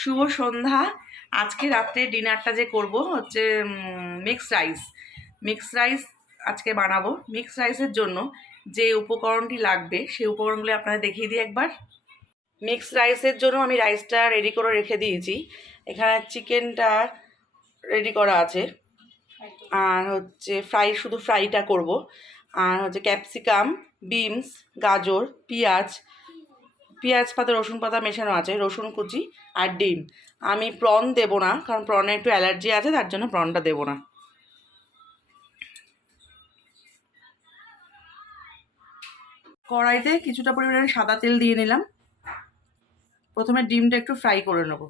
শুভ সন্ধ্যা। আজকে রাত্রে ডিনারটা যে করব হচ্ছে মিক্সড রাইস আজকে বানাবো। মিক্সড রাইসের জন্য যে উপকরণটি লাগবে সেই উপকরণগুলি আপনাদের দেখিয়ে দিই একবার। মিক্সড রাইসের জন্য আমি রাইসটা রেডি করে রেখে দিয়েছি। এখানে চিকেনটা রেডি করা আছে, আর হচ্ছে শুধু ফ্রাইটা করব। আর হচ্ছে ক্যাপসিকাম, বিনস, গাজর, পেঁয়াজ পাতা, রসুন পাতা মেশানো আছে, রসুন কুচি আর ডিম। আমি প্রন দেবো না, কারণ প্রনে একটু অ্যালার্জি আছে, তার জন্য প্রনটা দেবো না। কড়াইতে কিছুটা পরিমাণে সাদা তেল দিয়ে নিলাম। প্রথমে ডিমটা একটু ফ্রাই করে নেব।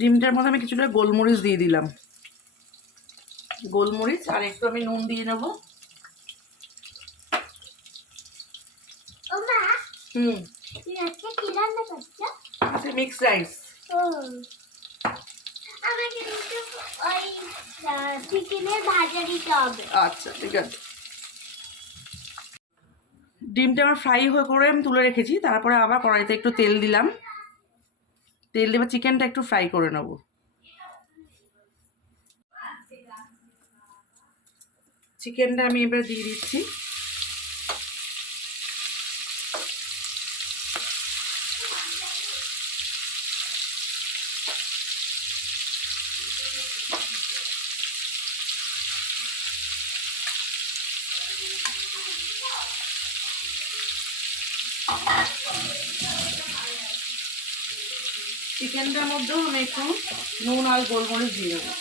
ডিমটার মধ্যে আমি কিছুটা গোলমরিচ দিয়ে দিলাম, গোলমরিচ, আর একটু আমি নুন দিয়ে নেব। Mixed rice. আচ্ছা ঠিক আছে। ডিমটা আমার ফ্রাই হয়ে করে আমি তুলে রেখেছি। তারপরে আবার কড়াইতে একটু তেল দিলাম। তেল দিয়ে চিকেনটা একটু ফ্রাই করে নেব। চিকেনটা আমি এবার দিয়ে দিচ্ছি। চিকেনটার মধ্যেও আমি একটু নুন আর গোলমরিচ দিয়ে দেবো।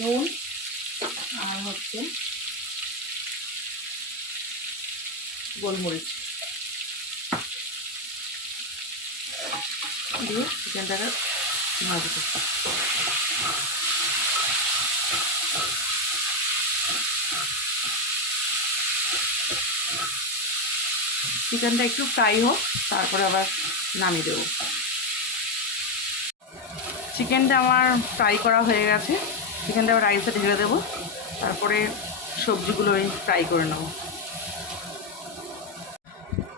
নুন আর হচ্ছে গোলমরিচ দিয়ে চিকেনটাকে ভাজবো। চিকেনটা একটু ফ্রাই হোক, তারপরে আবার নামিয়ে দেবো। চিকেনটা আমার ফ্রাই করা হয়ে গেছে। চিকেনটা আবার রাইসে ঢেলে দেবো, তারপরে সবজিগুলো ফ্রাই করে নেব।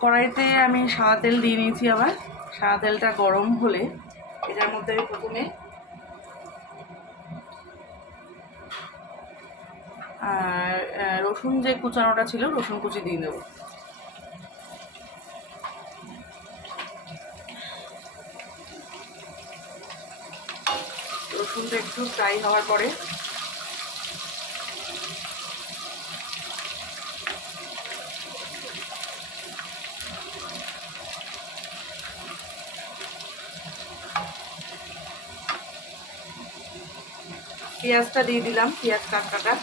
কড়াইতে আমি সাদা তেল দিয়ে নিয়েছি। আবার সাদা তেলটা গরম হলে এটার মধ্যে আমি প্রথমে রসুন যে কুচানোটা ছিল, রসুন কুচি দিয়ে দেবো। রসুনটা একটু ফ্রাই হওয়ার পরে পেঁয়াজটা দিয়ে দিলাম, পেঁয়াজ কাটা।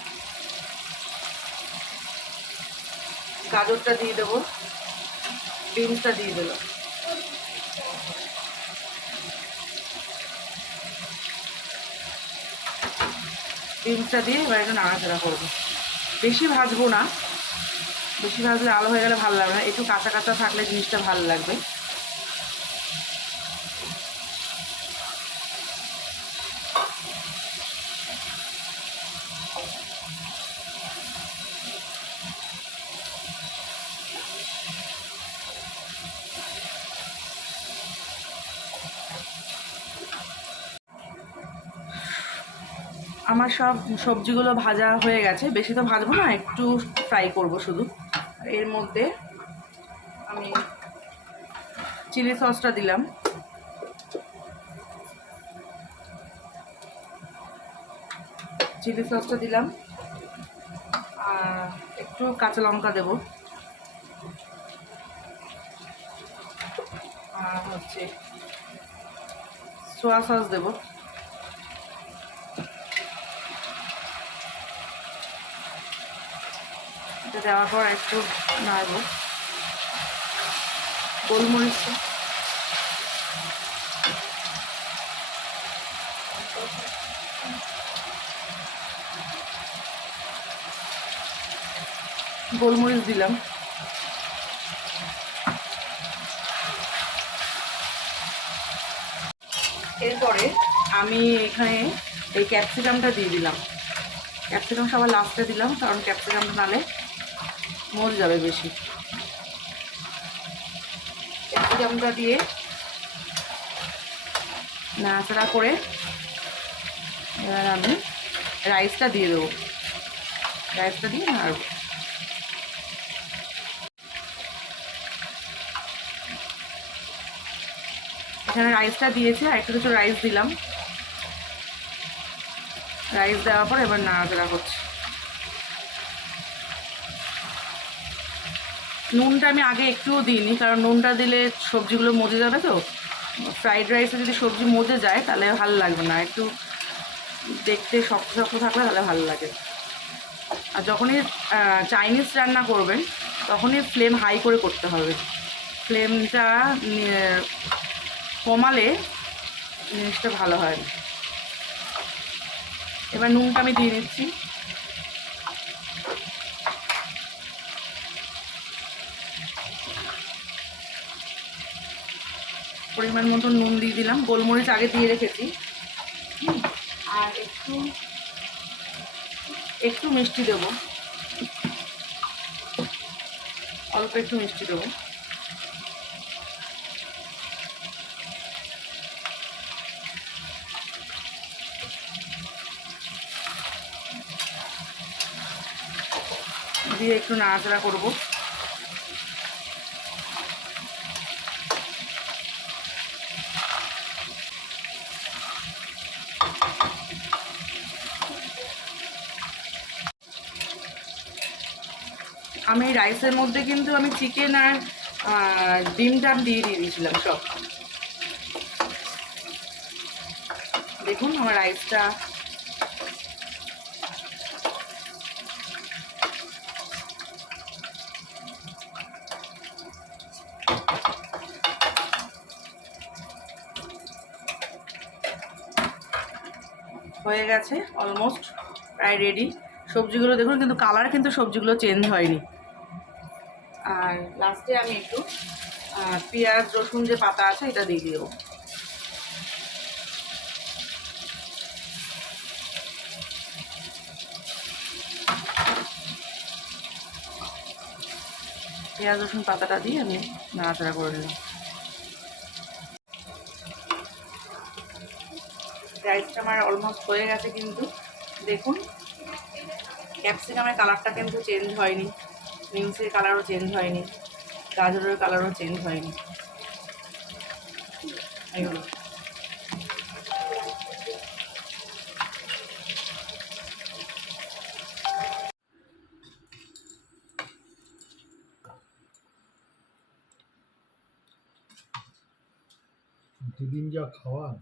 গাজরটা দিয়ে দেবো, বিনসটা দিয়ে দিলাম। বিনসটা দিয়ে এবার একটু নাড়াচাড়া করবো। বেশি ভাজবো না, বেশি ভাজলে আলো হয়ে গেলে ভালো লাগবে না, একটু কাঁচা কাঁচা থাকলে জিনিসটা ভালো লাগবে। আমার সব সবজিগুলো ভাজা হয়ে গেছে, বেশি তো ভাজবো না, একটু ফ্রাই করব শুধু। এর মধ্যে আমি চিলি সসটা দিলাম, আর একটু কাঁচা লঙ্কা দেব, আর হচ্ছে সোয়া সস দেব। এটা দেওয়ার পর একটু নাড়ব। গোলমরিচ দিলাম। এরপরে আমি এখানে এই ক্যাপসিকামটা দিয়ে দিলাম। ক্যাপসিকাম সবার লাস্টে দিলাম, কারণ ক্যাপসিকামটা নালে মরে যাবে বেশি। ক্যাপসিকামটা দিয়ে নাড়াচাড়া করে এবার আমি রাইসটা দিয়ে দেবো। রাইসটা দিয়ে নাড়ব। এখানে রাইসটা দিয়েছি, আর একটু কিছু রাইস দিলাম। রাইস দেওয়ার পর এবার নাড়াচাড়া করছি। নুনটা আমি আগে একটুও দিইনি, কারণ নুনটা দিলে সবজিগুলো মজে যাবে। তো ফ্রাইড রাইসে যদি সবজি মজে যায় তাহলে ভালো লাগবে না, একটু দেখতে শক্ত শক্ত থাকলে তাহলে ভালো লাগে। আর যখনই চাইনিজ রান্না করবেন তখনই ফ্লেম হাই করে করতে হবে। ফ্লেমটা কমালে জিনিসটা ভালো হয়। এবার নুনটা আমি দিয়ে নিচ্ছি। পরিমাণ মতো নুন দিয়ে দিলাম। গোলমরিচ আগে দিয়ে রেখেছি। আর একটু মিষ্টি দেবো, অল্প একটু মিষ্টি দেবো। দিয়ে একটু নাড়াচাড়া করবো। আমি রাইসের মধ্যে কিন্তু আমি চিকেন আর ডিমটা দিয়ে দিয়েছিলাম সব। দেখুন আমার রাইসটা হয়ে গেছে, অলমোস্ট প্রায় রেডি। সবজিগুলো দেখুন, কিন্তু কালার কিন্তু সবজিগুলো চেঞ্জ হয়নি। আর লাস্টে আমি একটু পেঁয়াজ রসুন যে পাতা আছে এটা দিয়ে দেবো। পেঁয়াজ রসুন পাতাটা দিয়ে আমি নাড়াচাড়া করে নিলাম। রাইসটা আমার অলমোস্ট হয়ে গেছে, কিন্তু দেখুন ক্যাপসিকামের কালারটা কিন্তু চেঞ্জ হয়নি, বিনসের কালারও চেঞ্জ হয়নি, গাজরের কালারও চেঞ্জ হয়নি। এগুলো প্রতিদিন যা খাওয়ান